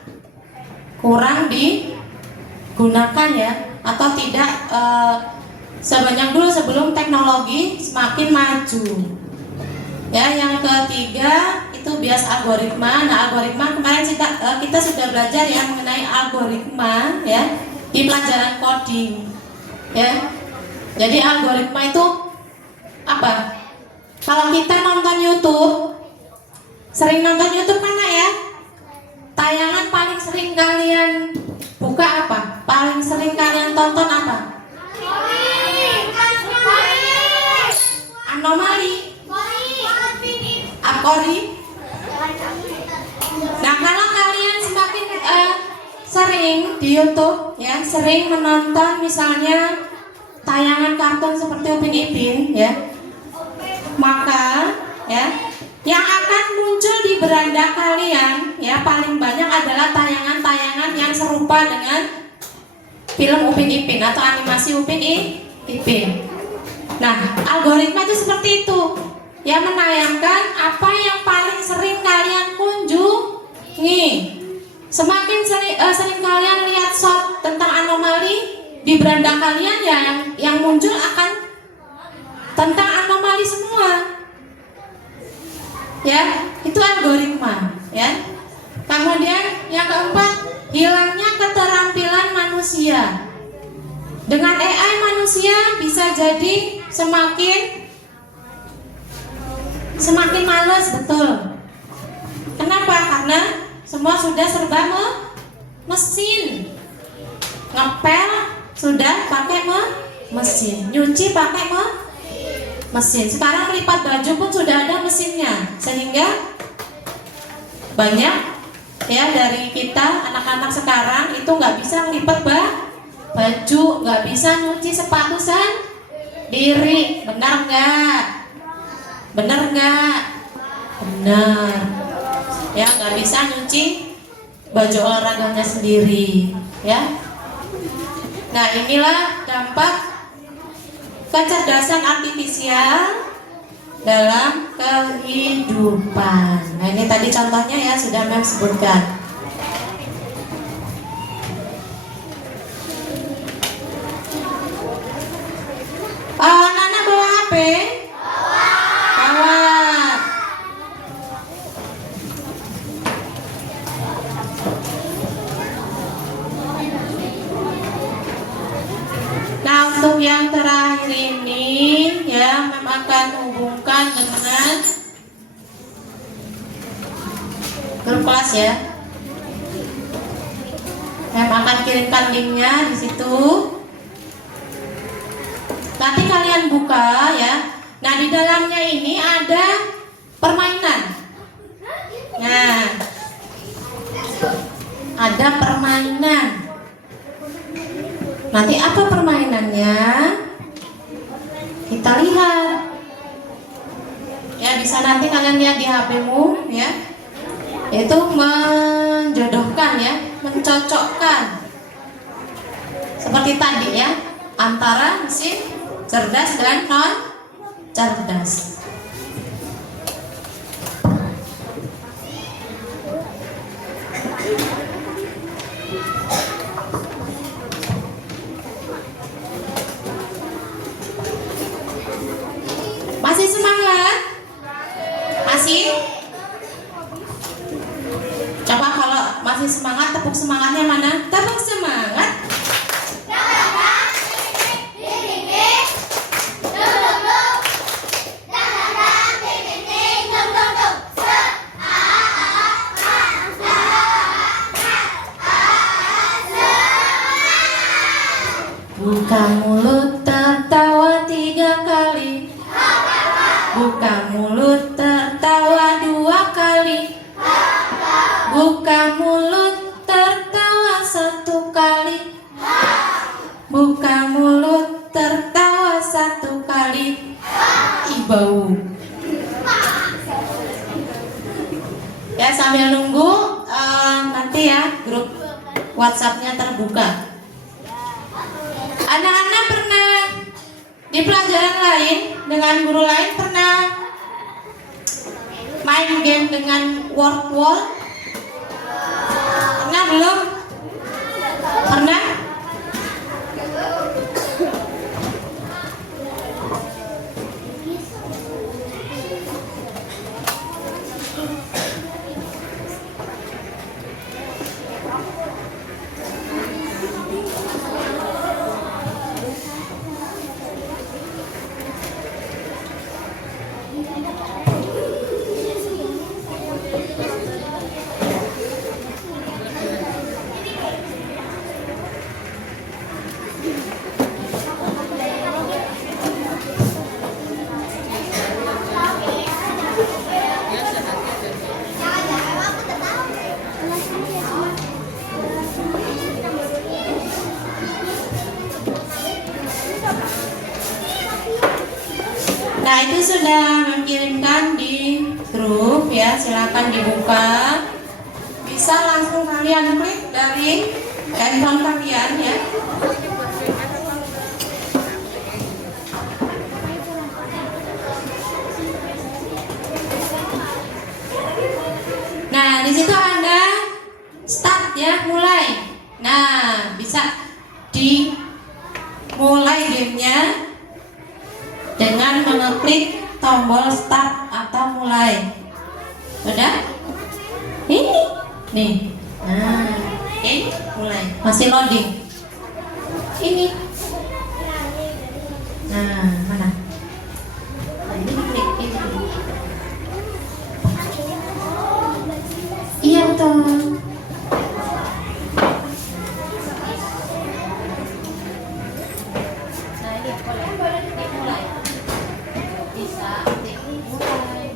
digunakan ya, atau tidak sebanyak dulu sebelum teknologi semakin maju. Ya, yang ketiga itu bias algoritma. Nah, algoritma kemarin kita sudah belajar ya mengenai algoritma ya di pelajaran coding. Ya. Jadi algoritma itu apa? Kalau kita nonton YouTube, sering nonton YouTube mana ya? Tayangan paling sering kalian buka apa? Paling sering kalian tonton apa? Anomali, Akori. Nah, kalau kalian semakin sering di YouTube ya, sering menonton misalnya tayangan kartun seperti Upin Ipin ya, maka ya yang akan muncul di beranda kalian ya paling banyak adalah tayangan-tayangan yang serupa dengan film Upin Ipin atau animasi Upin Ipin. Nah, algoritma itu seperti itu, ya, menayangkan apa yang paling sering kalian kunjungi. Semakin sering kalian lihat shot tentang anomali di beranda kalian, ya yang muncul akan tentang anomali semua. Ya, itu algoritma, ya. Kemudian yang keempat, hilangnya keterampilan manusia. Dengan AI manusia bisa jadi semakin malas, betul. Kenapa? Karena semua sudah serba mesin. Ngepel sudah pakai mesin, nyuci pakai mesin. Sekarang lipat baju pun sudah ada mesinnya, sehingga banyak ya dari kita anak-anak sekarang itu nggak bisa ngelipat baju, nggak bisa nyuci sepatu sendiri. Benar nggak? Benar nggak? Benar. Ya, nggak bisa nyuci baju olahraganya sendiri, ya. Nah, inilah dampak kecerdasan artifisial dalam kehidupan. Nah, ini tadi contohnya ya, sudah Mem sebutkan. Nana bawa HP? Bawa. Nah, untuk yang terakhir ini ya, Mem akan hubungkan dengan grup kelas ya. Mem akan kirimkan linknya di situ. Nanti kalian buka ya. Nah, di dalamnya ini ada permainan. Nah, ada permainan. Nanti apa permainannya? Kita lihat. Ya, bisa nanti kalian lihat di HP-mu ya. Itu menjodohkan ya, mencocokkan. Seperti tadi ya, antara mesin cerdas dan non cerdas. Masih semangat? Masih? Coba kalau masih semangat, tepuk semangatnya mana? Tepuk semangat. Buka mulut tertawa 3 kali. Buka mulut tertawa 2 kali. Buka mulut tertawa 1 kali. Buka mulut tertawa 1 kali. Ibau. Ya, sambil nunggu nanti ya grup WhatsApp-nya terbuka. Anak-anak pernah di pelajaran lain dengan guru lain pernah main game dengan word wall? Pernah belum? Pernah? Nah, itu sudah mengirimkan di grup ya, silakan dibuka. Bisa langsung kalian klik dari handphone kalian ya. Nah, di situ ada start ya, mulai. Nah, bisa dimulai gamenya dengan mengeklik tombol start atau mulai. Udah? Ini nih. Nah, ini mulai. Masih loading. Ini. Nah, mana? Nah, ini diklik ini. Iya betul. Nah, ini boleh dimulai. Bisa dimulai.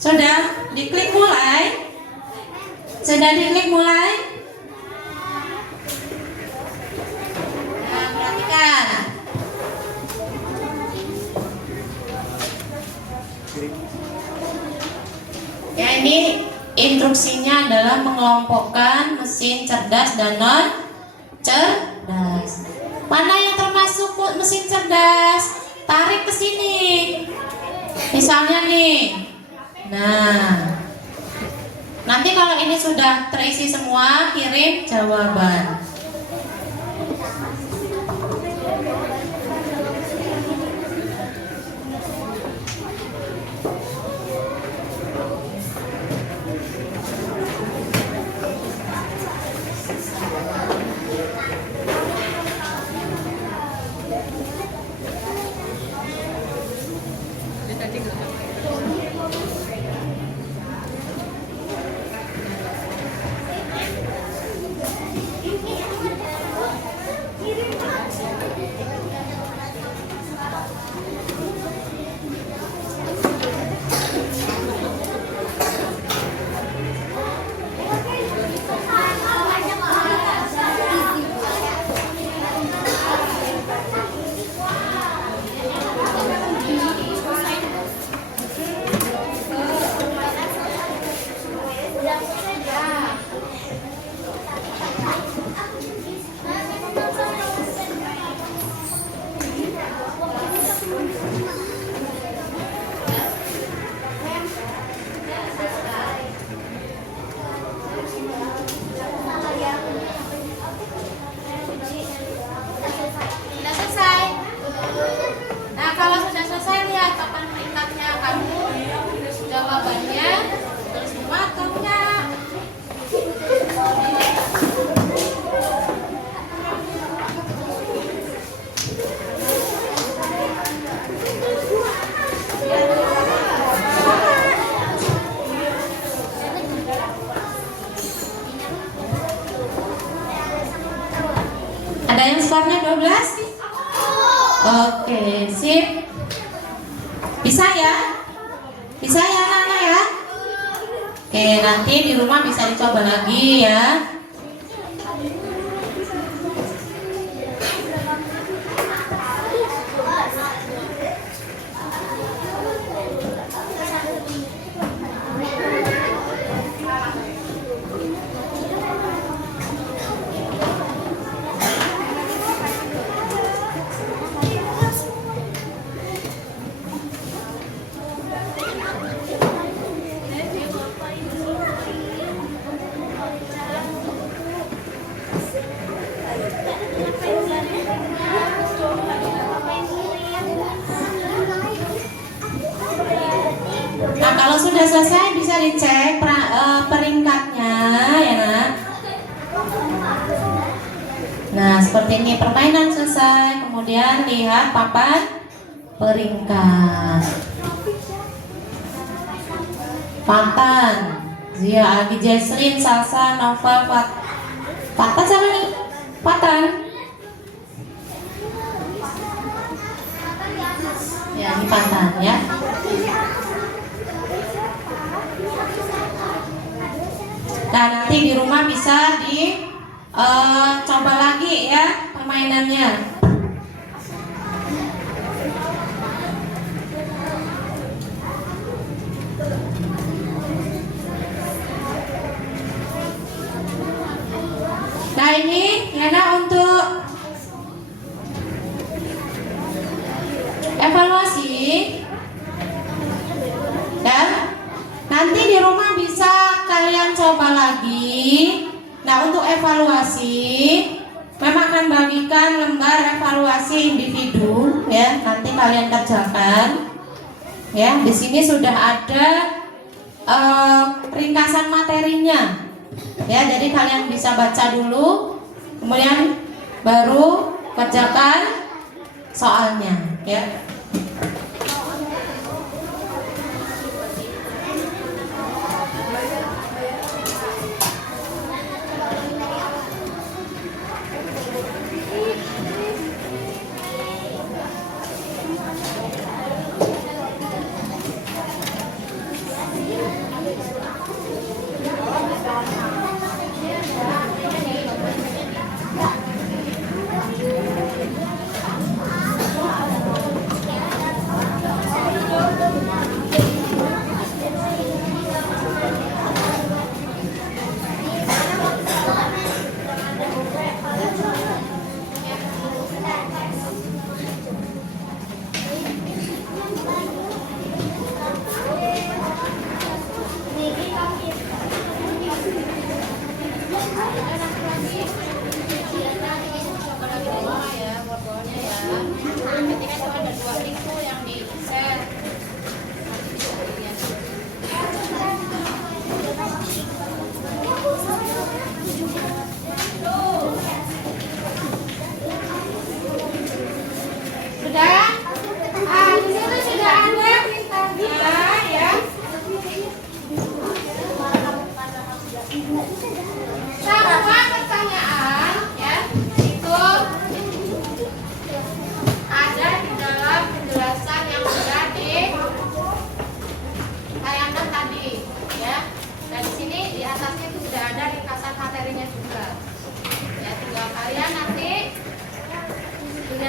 Sudah diklik mulai? Sudah diklik mulai? Nah, perhatikan. Ya, ini instruksinya adalah mengelompokkan mesin cerdas dan non cerdas. Mana yang termasuk mesin cerdas? Tarik ke sini. Misalnya nih. Nah, nanti kalau ini sudah terisi semua, kirim jawaban. Ada yang skornya 12? Oke, sip. Bisa ya? Bisa ya anak-anak ya? Oke, nanti di rumah bisa dicoba lagi ya. Nah, kalau sudah selesai bisa dicek peringkatnya ya nak. Nah, seperti ini permainan selesai. Kemudian lihat papan peringkat. Papan Zia, Agi, Jesslyn, Salsa, Nova, Fatan siapa nih? Fatan. Ya, ini Fatan ya. Nah, nanti di rumah bisa coba lagi ya permainannya. Nah, ini Yana untuk evaluasi dan nanti di rumah bisa kalian coba lagi. Nah, untuk evaluasi memang akan bagikan lembar evaluasi individu ya, nanti kalian kerjakan ya. Di sini sudah ada ringkasan materinya ya, jadi kalian bisa baca dulu kemudian baru kerjakan soalnya ya.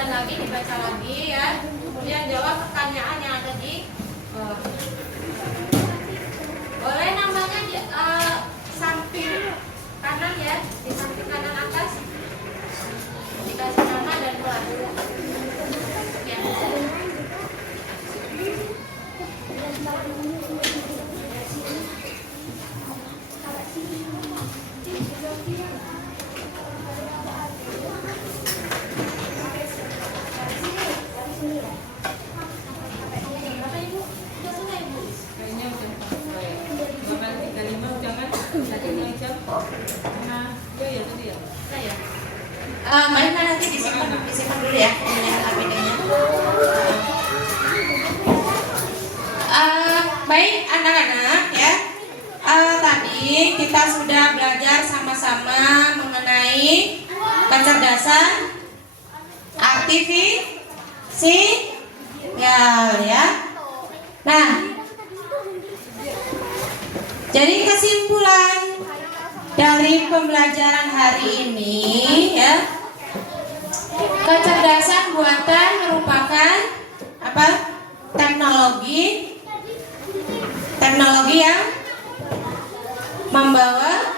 Lagi dibaca lagi ya, kemudian jawab pertanyaan yang ada di boleh nambahnya di samping kanan ya, di samping kanan atas dikasih nama dan kelas ya. Mbak nanti disimpan dulu ya APD-nya. Baik anak-anak ya, tadi kita sudah belajar sama-sama mengenai kecerdasan artifisial ya. Nah, jadi kesimpulan dari pembelajaran hari ini ya, kecerdasan buatan merupakan apa? Teknologi yang membawa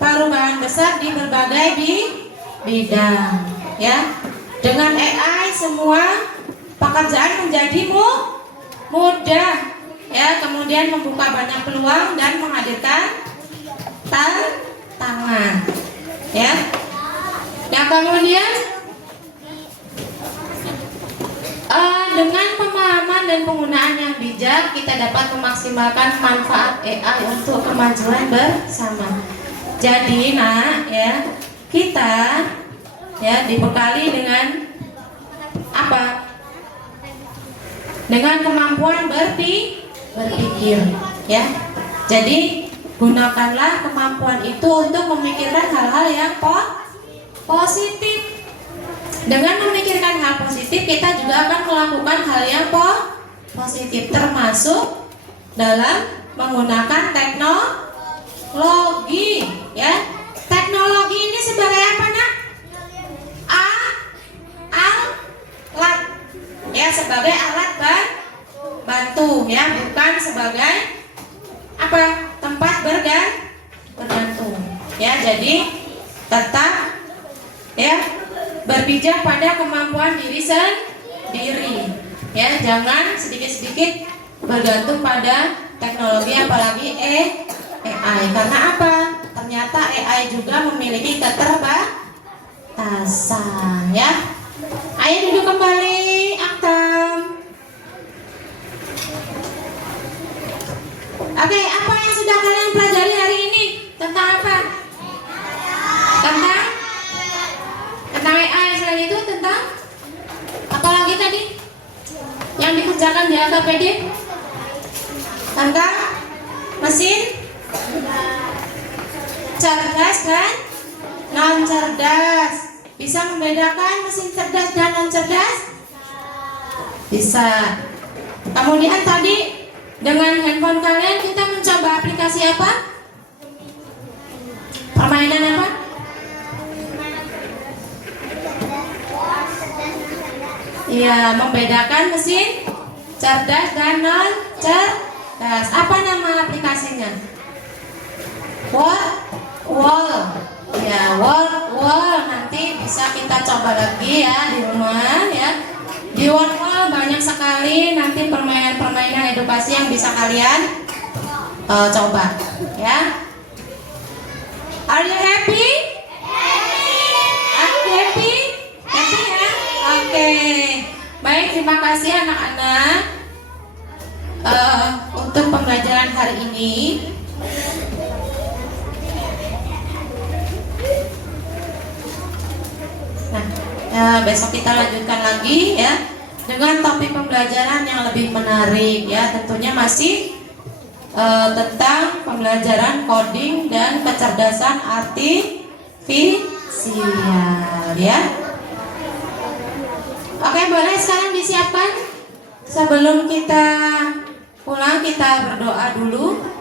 perubahan besar di berbagai bidang ya. Dengan AI semua pekerjaan menjadi mudah ya, kemudian membuka banyak peluang dan menghadirkan tantangan ya. Nah, kemudian dengan pemahaman dan penggunaan yang bijak kita dapat memaksimalkan manfaat AI untuk kemajuan bersama. Jadi nak ya, kita ya dibekali dengan apa? Dengan kemampuan berpikir ya. Jadi Gunakanlah kemampuan itu untuk memikirkan hal-hal yang positif. Dengan memikirkan hal positif, kita juga akan melakukan hal yang positif, termasuk dalam menggunakan teknologi, ya. Teknologi ini sebagai apa, Nak? Alat, ya, sebagai alat bantu, ya, bukan sebagai apa? Tempat bergantung, ya. Jadi tetap, ya, berpijak pada kemampuan diri sendiri, ya. Jangan sedikit-sedikit bergantung pada teknologi, apalagi AI. Karena apa? Ternyata AI juga memiliki keterbatasan, ya. Ayo duduk kembali, Aktam. Oke, apa yang sudah kalian pelajari hari ini? Tentang apa? Tentang AI. Selain itu tentang apa lagi tadi yang dikerjakan di AKPD? Tentang mesin cerdas dan non cerdas. Bisa membedakan mesin cerdas dan non cerdas? Bisa. Kemudian tadi dengan handphone kalian kita mencoba aplikasi apa? Permainan apa? Iya, membedakan mesin cerdas dan non cerdas. Apa nama aplikasinya? Wall. Ya, wall. Nanti bisa kita coba lagi, ya, di rumah, ya. Di wall banyak sekali nanti permainan-permainan edukasi yang bisa kalian coba, ya. Are you happy? Happy, ya? Oke. Baik, terima kasih anak-anak untuk pembelajaran hari ini. Nah, besok kita lanjutkan lagi, ya, dengan topik pembelajaran yang lebih menarik, ya. Tentunya masih tentang pembelajaran coding dan kecerdasan artifisial, ya. Oke, boleh sekarang disiapkan. Sebelum kita pulang, kita berdoa dulu.